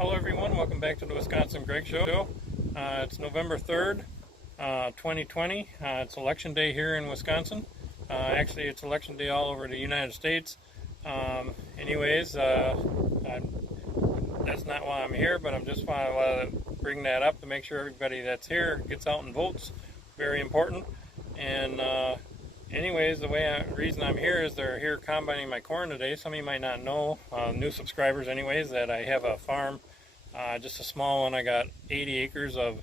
Hello everyone, welcome back to the Wisconsin Greg Show. It's November 3rd, 2020. It's election day here in Wisconsin. Actually, it's election day all over the United States. Anyways, that's not why I'm here, but I'm just want to bring that up to make sure everybody that's here gets out and votes. Very important. And anyways, the reason I'm here is they're here combining my corn today. Some of you might not know, new subscribers anyways, that I have a farm, just a small one. I got 80 acres of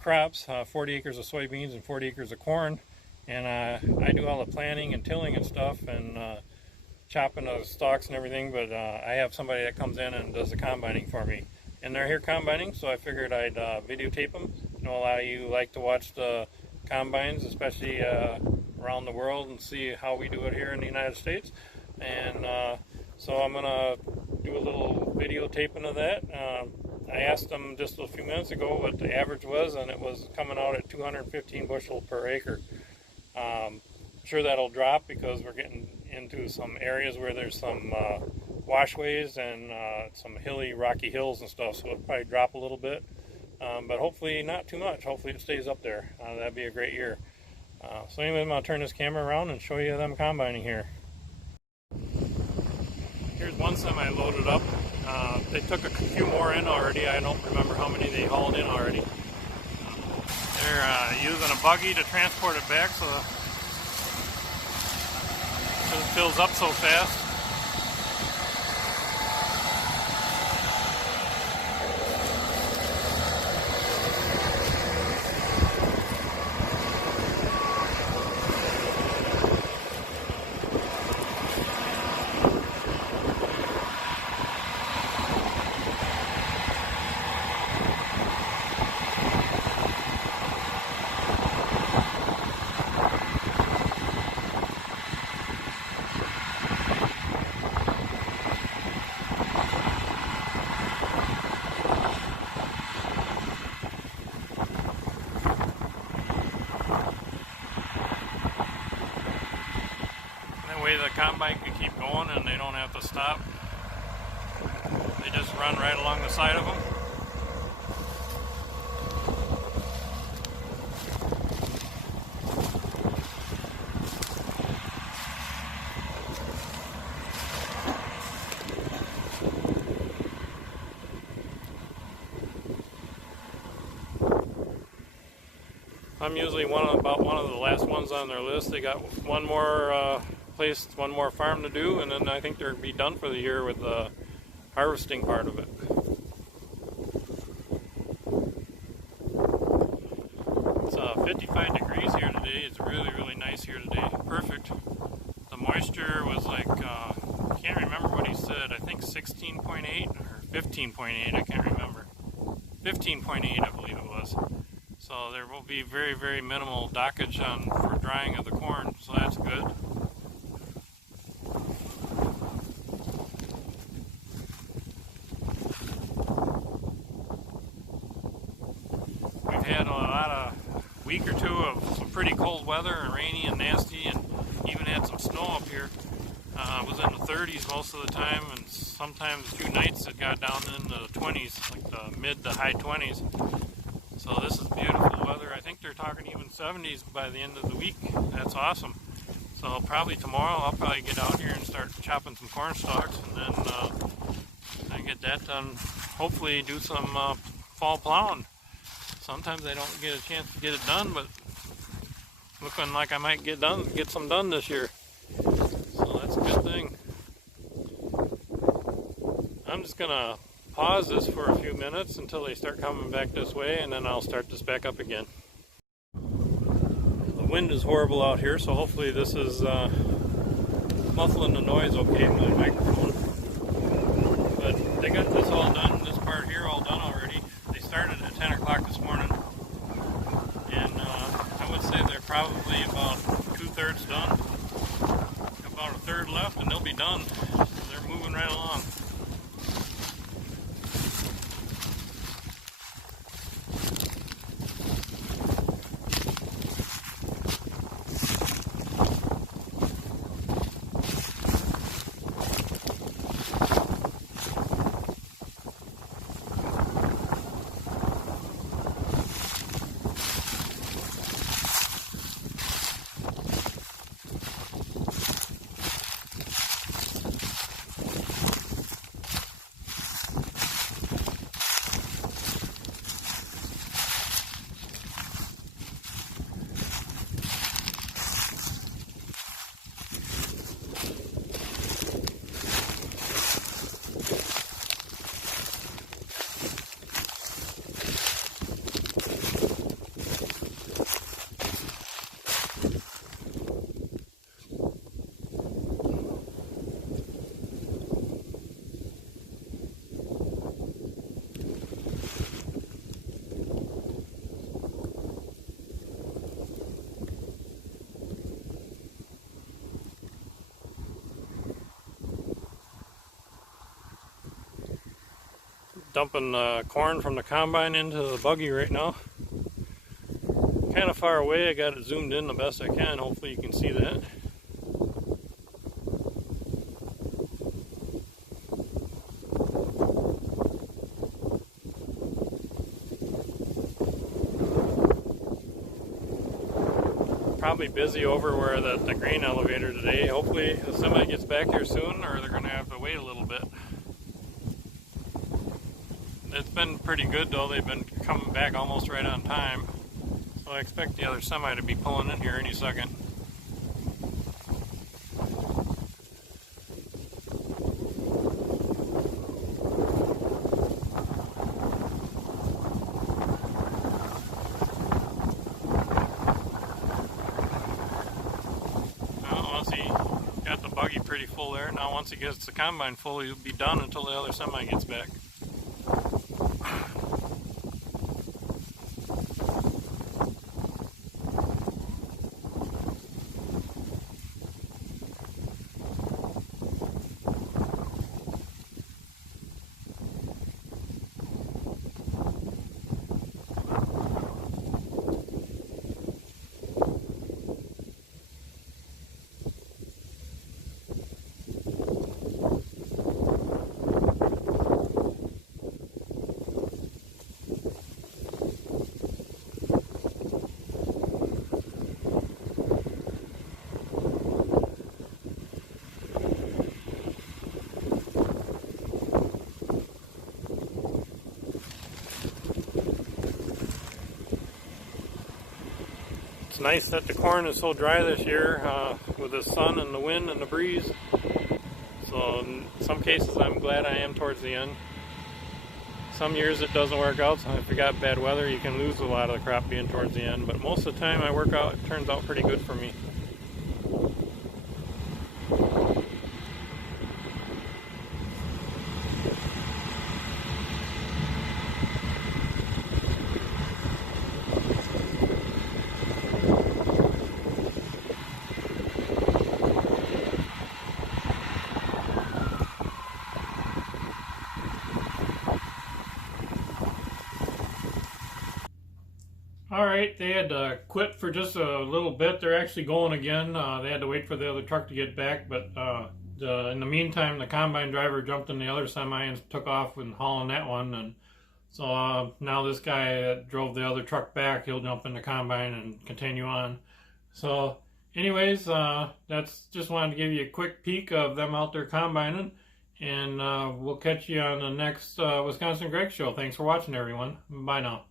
crops, 40 acres of soybeans and 40 acres of corn. And I do all the planting and tilling and stuff and chopping the stalks and everything, but I have somebody that comes in and does the combining for me. And they're here combining, so I figured I'd videotape them. I know a lot of you like to watch the combines, especially around the world, and see how we do it here in the United States. And so I'm gonna do a little videotaping of that. I asked them just a few minutes ago what the average was, and it was coming out at 215 bushel per acre. I'm sure that'll drop because we're getting into some areas where there's some washways and some hilly, rocky hills and stuff, so it'll probably drop a little bit. But hopefully not too much. Hopefully it stays up there. That'd be a great year. So anyway, I'm going to turn this camera around and show you them combining here. Here's one semi loaded up. They took a few more in already. I don't remember how many they hauled in already. They're using a buggy to transport it back, so it fills up so fast. The combine can keep going and they don't have to stop. They just run right along the side of them. I'm usually about one of the last ones on their list. They got one more one more farm to do, and then I think they'll be done for the year with the harvesting part of it. It's 55 degrees here today. It's really, really nice here today. Perfect. The moisture was like, I can't remember what he said. I think 16.8 or 15.8. I can't remember. 15.8, I believe it was. So there will be very, very minimal dockage for drying of the corn, so that's good. Had a week or two of some pretty cold weather and rainy and nasty, and even had some snow up here. It was in the 30s most of the time, and sometimes a few nights it got down in the 20s, like the mid to high 20s. So this is beautiful weather. I think they're talking even 70s by the end of the week. That's awesome. So probably tomorrow I'll probably get out here and start chopping some corn stalks, and then get that done. Hopefully do some fall plowing. Sometimes I don't get a chance to get it done, but looking like I might get some done this year. So that's a good thing. I'm just gonna pause this for a few minutes until they start coming back this way, and then I'll start this back up again. The wind is horrible out here, so hopefully this is muffling the noise okay with my microphone. But they got this all done, this part here all done already. They started at 10 o'clock this morning, and I would say they're probably about 2/3 done. About a third left and they'll be done. So they're moving right along. dumping corn from the combine into the buggy right now. Kind of far away, I got it zoomed in the best I can. Hopefully you can see that. Probably busy over where the grain elevator today. Hopefully the semi gets back here soon, or they're going to have to wait a little bit. It's been pretty good though. They've been coming back almost right on time. So I expect the other semi to be pulling in here any second. Once he got the buggy pretty full there, now once he gets the combine full, he'll be done until the other semi gets back. It's nice that the corn is so dry this year with the sun and the wind and the breeze. So in some cases I'm glad I am towards the end. Some years it doesn't work out, so if you got bad weather you can lose a lot of the crop being towards the end. But most of the time it turns out pretty good for me. Alright, they had to quit for just a little bit. They're actually going again. They had to wait for the other truck to get back, but in the meantime, the combine driver jumped in the other semi and took off and hauling that one. And so now this guy that drove the other truck back, he'll jump in the combine and continue on. So anyways, that's just wanted to give you a quick peek of them out there combining. And we'll catch you on the next Wisconsin Greg Show. Thanks for watching, everyone. Bye now.